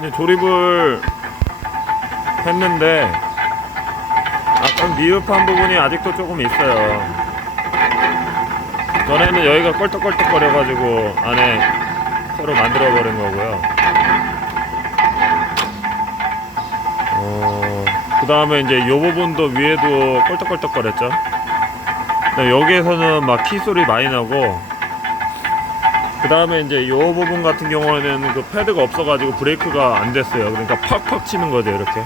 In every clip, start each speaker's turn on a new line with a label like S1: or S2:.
S1: 이제 조립을 했는데 약간 미흡한 부분이 아직도 조금 있어요. 전에는 여기가 껄떡껄떡거려가지고 안에 새로 만들어 버린 거고요. 어, 그 다음에 이제 요 부분도 위에도 껄떡껄떡거렸죠. 여기에서는 막 키 소리 많이 나고 그 다음에 이제 요 부분 같은 경우에는 그 패드가 없어가지고 브레이크가 안 됐어요. 그러니까 팍팍 치는 거죠, 이렇게.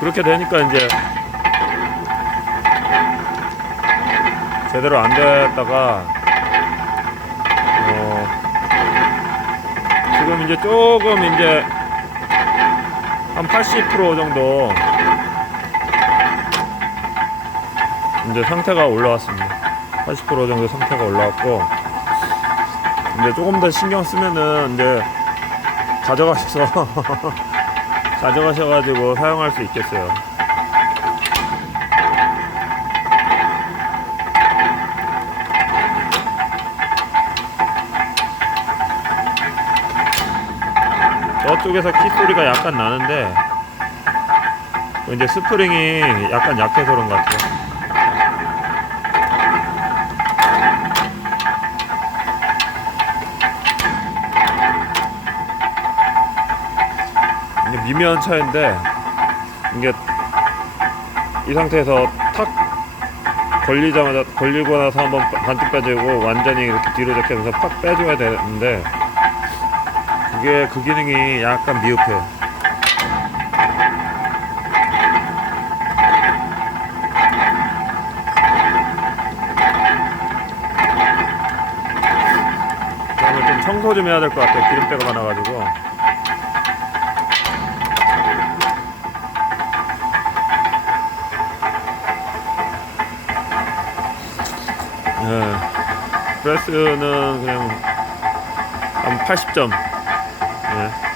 S1: 그렇게 되니까 이제 제대로 안 됐다가 어 지금 이제 조금 이제 한 80% 정도 이제 상태가 올라왔습니다. 80% 정도 상태가 올라왔고 이제 조금 더 신경 쓰면은 이제 가져가셔서 가져가셔가지고 사용할 수 있겠어요. 저쪽에서 키 소리가 약간 나는데 이제 스프링이 약간 약해서 그런 것 같아요. 미묘한 차인데 이게 이 상태에서 탁 걸리자마자 걸리고 나서 한번 반쯤 빼주고 완전히 이렇게 뒤로 제껴서 팍 빼줘야 되는데 그게 그 기능이 약간 미흡해요. 청소 좀 해야 될 것 같아요. 기름때가 많아가지고. 예. 프레스는 그냥 한 80점. 예.